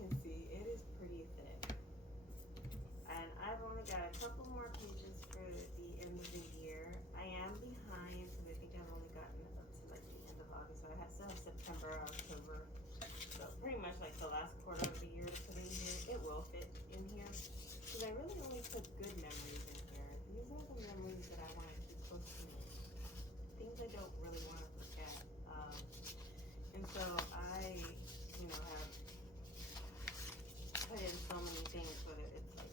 can see, it is pretty thick. And I've only got a couple more pages for the end of the year. I am behind because I think I've only gotten up to like the end of August, so I still have September, October. So pretty much like the last quarter of the year to put in here. It will fit in here because I really only put good memories in here. These are the memories that I want to keep close to me. Things I don't really want to forget. And so I, have put in so many things, whether it's like,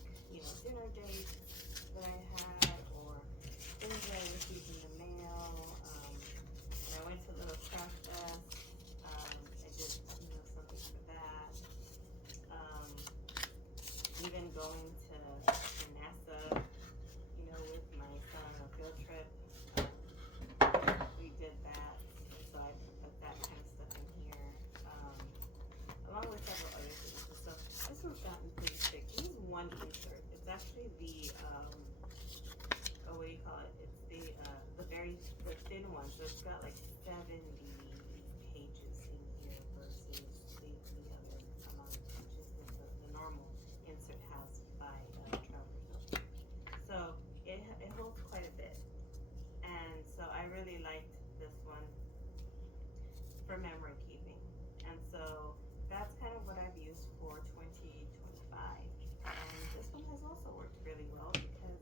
dinner dates that I had or things that I received in the mail. When I went to Little Craft Fest, I did, something for that. Even going to NASA, with my son on a field trip, we did that. And so I put that kind of stuff in here, along with several other things. So this one's gotten pretty thick. This is one insert. It's actually the, what do you call it? It's the thin one. So it's got like 70 pages in here versus the other amount of pages that the normal insert has by Travelers Note. So it holds quite a bit. And so I really liked this one for memory keeping. And so that's kind of what I've used for 2025. And this one has also worked really well because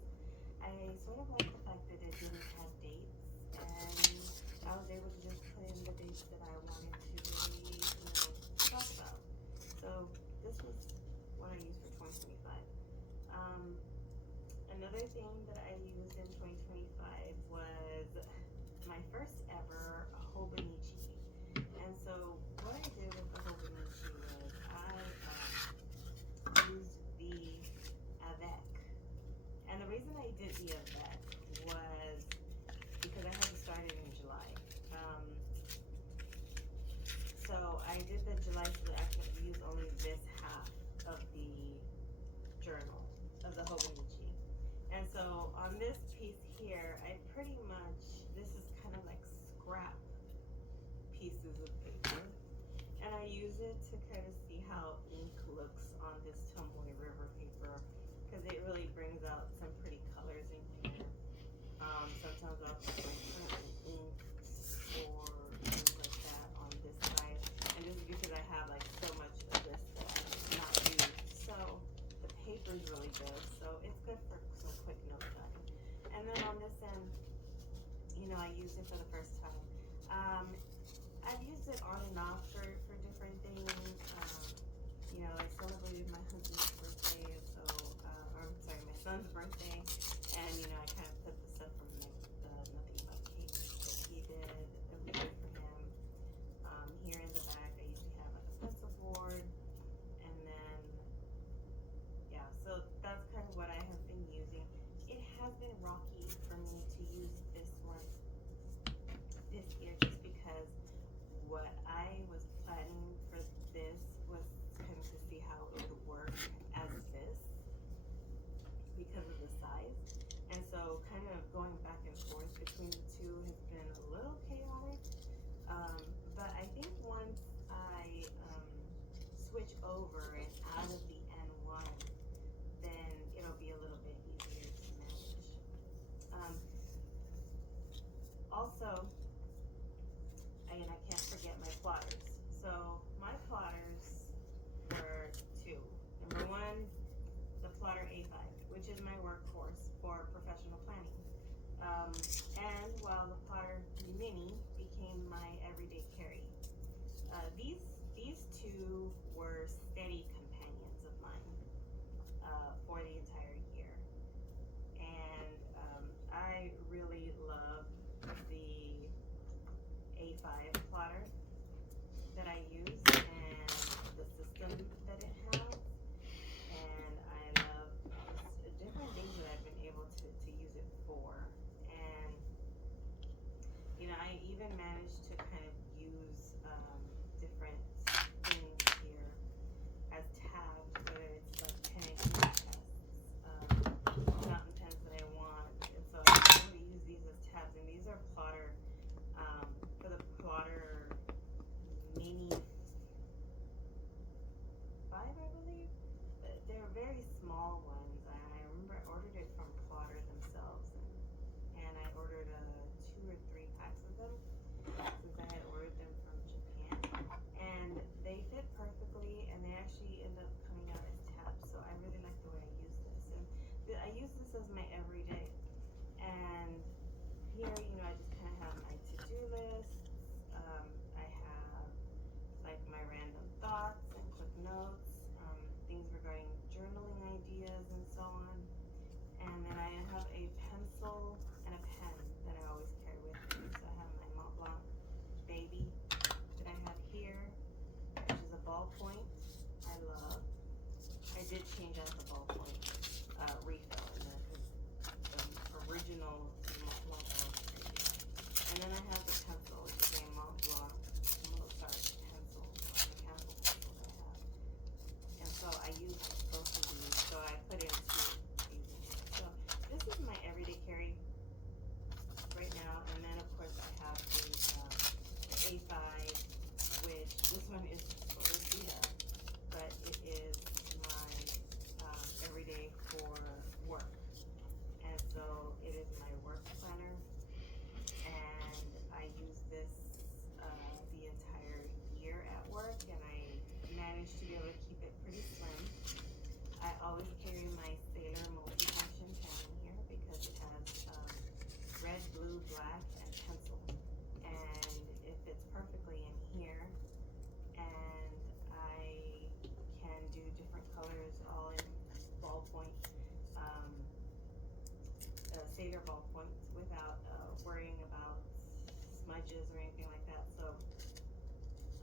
I sort of like the fact that it didn't have dates, and I was able to just put in the dates that I wanted to really, talk about. So this was what I used for 2025. Another thing that I used in 2025 was my first ever Hobonichi. And so what I did with the Hobonichi was I used the Avec. And the reason I did the Avec was because I had to start it in July. So I did the July, so I could use only this half of the journal, of the Hobonichi. And so on this piece here, I pretty much, this is kind of like scrap pieces of paper. And I use it to kind of see how ink looks on this Tomoe River paper, because it really brings out some pretty colors in here. Sometimes I'll put like certain ink or things like that on this side. And this is because I have like so much of this that I'm not used. So the paper is really good. So it's good for some quick note taking. And then on this end, I used it for the first time. I've used it on and off for different things. I celebrated my husband's birthday, so, my son's birthday, and, I kind of put the stuff from like the Nothing But Cake that he did every day for him. Here in the back, I usually have like a pencil board, and then, yeah, so that's kind of what I have been using. It has been rocky for me to use this one this year just because what I was planning for this was kind of to see how it would work as this because of the size. And so kind of going back and forth between the two has been a little chaotic. But I think once I switch over and out of the N1, then it'll be a little bit easier to manage. Also, and I can't forget my plotters. So my plotters were two. Number one, the Plotter A5, which is my workhorse for professional planning. And while the Plotter Mini became my everyday carry. These two were steady companions of mine for the entire year. And I really love the A5 plotter that I use and the system that it has. And I love just different things that I've been able to use it for. And, I even managed to kind of use different things here as tabs, whether it's like pen tests, fountain pens that I want. And so I'm able to use these as tabs. And these are plotter, for the Plotter Mini very small ones. I remember I ordered it from Plotter themselves, and I ordered 2 or 3 packs of them since I had ordered them from Japan. And they fit perfectly, and they actually end up coming out as tabs. So I really like the way I use this. And I use this as my everyday. And here, I just kind of have my to-do list. I have like my random thoughts and quick notes, things regarding journaling ideas and so on. And then I have a pencil and a pen that I always carry with me. So I have my Mont Blanc Baby that I have here, which is a ballpoint I love. I did change out the ballpoint refill in there because the original Mont Blanc was crazy. And then I have the pencil, which is a Mont Blanc pencil, mechanical pencil that I have. And so I use both of these, so I put in 2 using it. So this is my everyday carry right now. And then of course I have the A5, which this one is for Rosita, but it is my everyday for work. And so it is my work planner, and I use this the entire year at work, and I managed to be able to keep it pretty slim. I always carry my Sailor multifunction pen in here because it has red, blue, black, and pencil, and it fits perfectly in here. And I can do different colors all in ballpoint, Sailor ballpoints without worrying about smudges or anything like that. So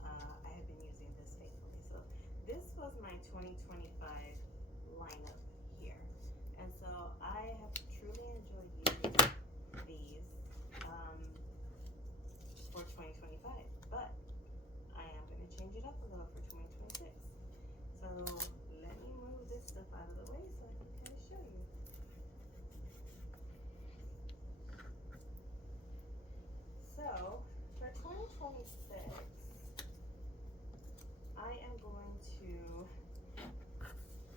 I have been using this faithfully. So this was my 2025 lineup here. And so I have truly enjoyed using these for 2025. But I am going to change it up a little for 2026. So let me move this stuff out of the way so I can kind of show you. So for 2026, I am going to,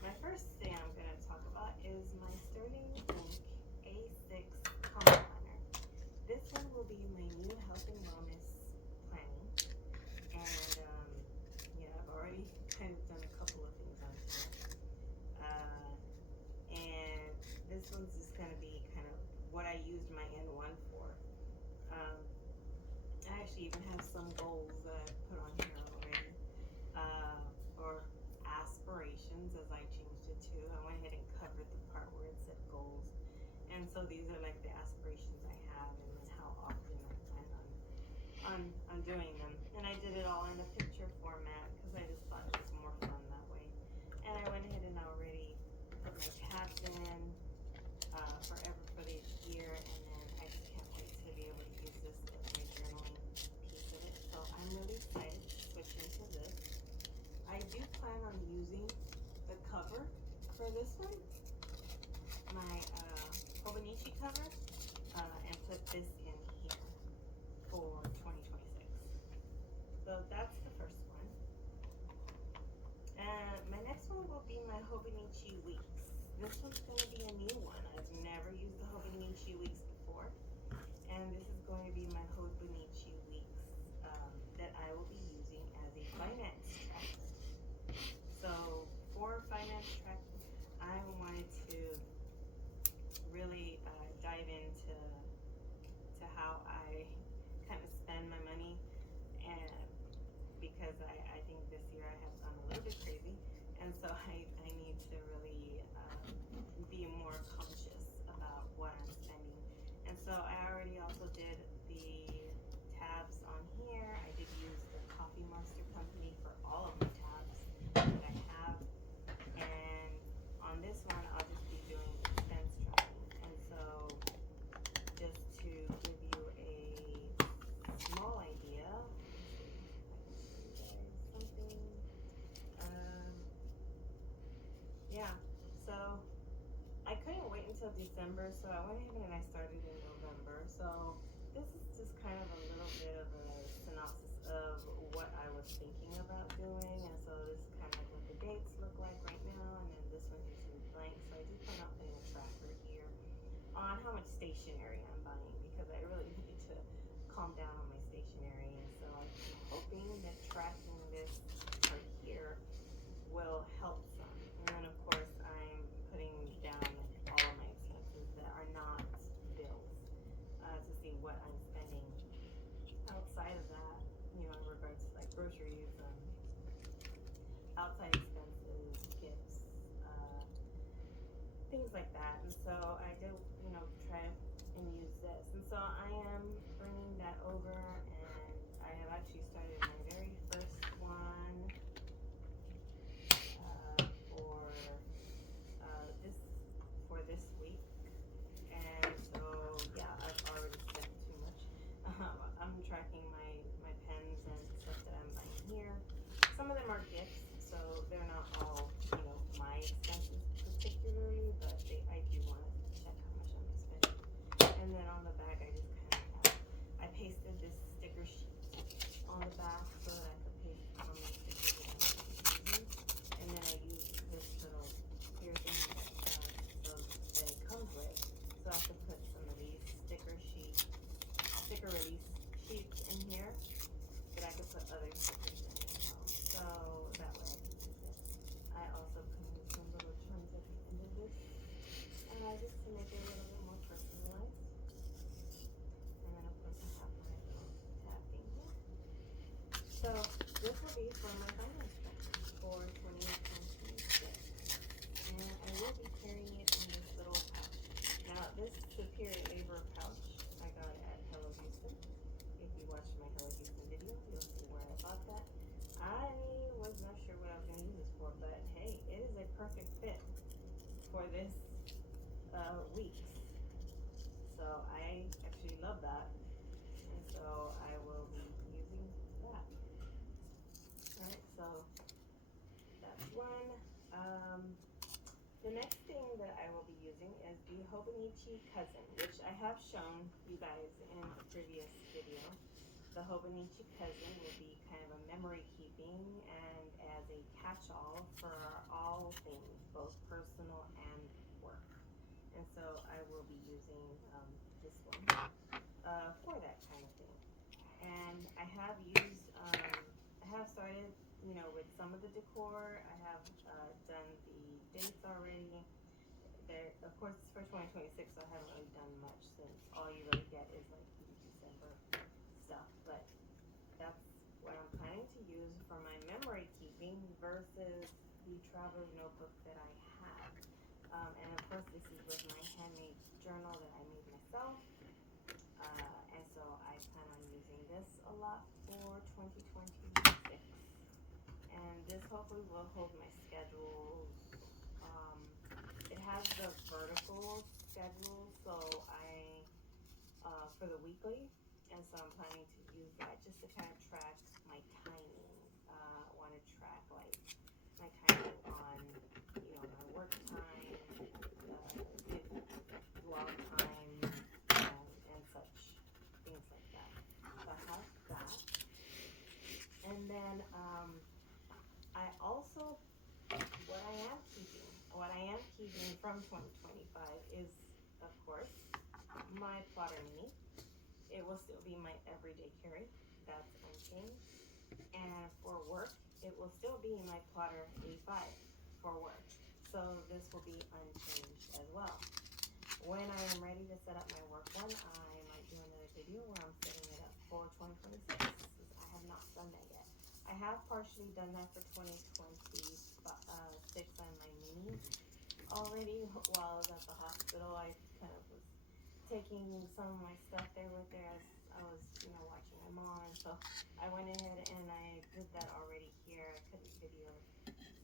my first thing I'm going to talk about is my Sterling Ink A6 Combo Planner. This one will be my new health and wellness planning. And I've already kind of done a couple of things on here. And this one's just going to be kind of what I used my N1 for. I actually even have some goals that I put on here already, or aspirations as I changed it to. I went ahead and covered the part where it said goals. And so these are like the aspirations I have and then how often I plan on doing them. And I did it all in a picture format because I just thought it was more fun that way. And I went ahead and already put my tabs in forever for the year, and then I just can't wait to be able to use this as my journaling piece of it. So I'm really excited to switch into this. I do plan on using the cover for this one, my Hobonichi cover, and put this in here for 2026. So that's the first one. And my next one will be my Hobonichi Weeks. This one's going to be a new one. I've never used the Hobonichi Weeks before. And this is going to be my Hobonichi Weeks that I will be using as a finance tracker. So for finance tracking, I wanted to really dive into how I kind of spend my money, and because I think this year I have gone a little bit crazy, and so I need to really be more conscious about what I'm spending. And so I already also did the tabs on here. I did use the Coffee Monster Company for all of the tabs that I have. And on this one, I'll just be doing expense tracking. And so just to give you a small idea, something, yeah, so I couldn't wait until December, so I went ahead and I started in November. So this is just kind of a little bit of a synopsis of what I was thinking about doing. And so this is kind of what the dates look like right now. And then this one stationery I'm buying because I really need to calm down on my stationery. And so I'm hoping that tracking this right here will help some. And then of course I'm putting down like all of my expenses that are not bills to see what I'm spending outside of that, you know, in regards to like groceries and outside expenses, gifts, things like that. And so I do, you know, try and use this. And so I am bringing that over, and I have actually started my very first one for this week. And so yeah, I've already spent too much. I'm tracking my pens and stuff that I'm buying here. Some of them are gifts, so they're not all, you know, my expenses particularly, but I do want to check how much I'm spending. And then on the back, I just kind of have, I pasted this sticker sheet on the back so that I could paste some of the stickers that I'm using. And then I use this little clear thing that it comes with, so I could put some of these sticker release sheets in here that I could put other stickers in as well. So that way I can use it. I also put in some little charms at the end of this, just to make it a little bit more personalized. And then of course I have my little tab thing here. So this will be for my finance check for 2026. And I will be carrying it in this little pouch. Now this Superior Labor pouch, I got it at Hello Houston. If you watched my Hello Houston video, you'll see where I bought that. I was not sure what I was going to use this for, but hey, it is a perfect fit for this week. So I actually love that, and so I will be using that. Alright, so that's one. The next thing that I will be using is the Hobonichi Cousin, which I have shown you guys in a previous video. The Hobonichi Cousin will be kind of a memory keeping and as a catch-all for all things, both personal and work. And so I will be using this one for that kind of thing. And I have started, you know, with some of the decor. I have done the dates already. There, of course, it's for 2026, so I haven't really done much since all you really get is like the December stuff. But that's what I'm planning to use for my memory keeping versus the traveler's notebook that I have. And of course, this is with my handmade journal that I made myself. And so I plan on using this a lot for 2026. And this hopefully will hold my schedules. It has the vertical schedule, so for the weekly, and so I'm planning to use that just to kind of track my timing. I want to track like my timing on, you know, my work time, vlog time, and such things like that. So I have that, and then I also what I am keeping from 2025 is, of course, my Plotter Mini. It will still be my everyday carry. That's unchanged. And for work, it will still be my Plotter A5 for work. So this will be unchanged as well. When I am ready to set up my work one, I might do another video where I'm setting it up for 2026. I have not done that yet. I have partially done that for 2026 on my Mini already. While I was at the hospital, I kind of was taking some of my stuff there with there as I was, you know, watching my mom. So I went ahead and I did that already here. I couldn't video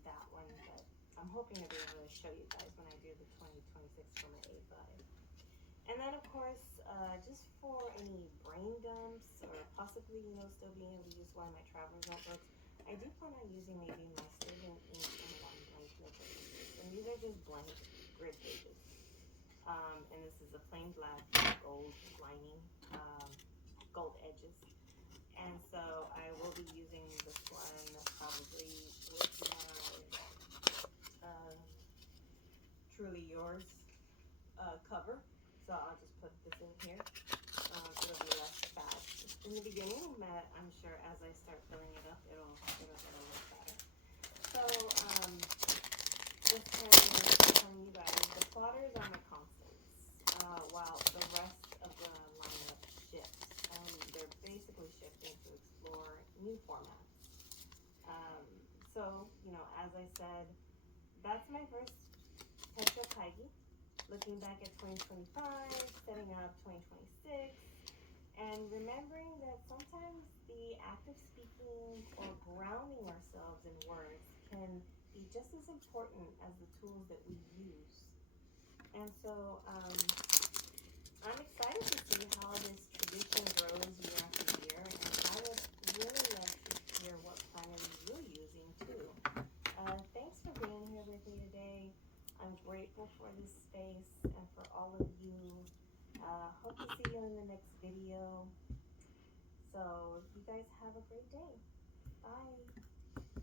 that one, but I'm hoping to be able to show you guys when I do the 2026 for my A5. And then of course, just for any brain dumps or possibly, you know, still being able to use one of my traveler's notebooks, I do plan on using maybe my Sterling Ink and one blank notebook pages. And these are just blank grid pages. And this is a plain black gold lining, gold edges. And so I will be using this one probably with my Truly Yours cover. So I'll just put this in here. It'll be less fast in the beginning, but I'm sure as I start filling it up, it'll get a little better. So just kind of telling you guys, the plotters are my constants, while the rest of the lineup shifts. They're basically shifting to explore new formats. So, you know, as I said, that's my first Tetra Kaigi. Looking back at 2025, setting up 2026, and remembering that sometimes the act of speaking or grounding ourselves in words can be just as important as the tools that we use. And so I'm excited to see how this tradition grows year after year, and I would really love to hear what planners you're using too. Thanks for being here with me today. I'm grateful for this space and for all of you. Hope to see you in the next video. So you guys have a great day. Bye.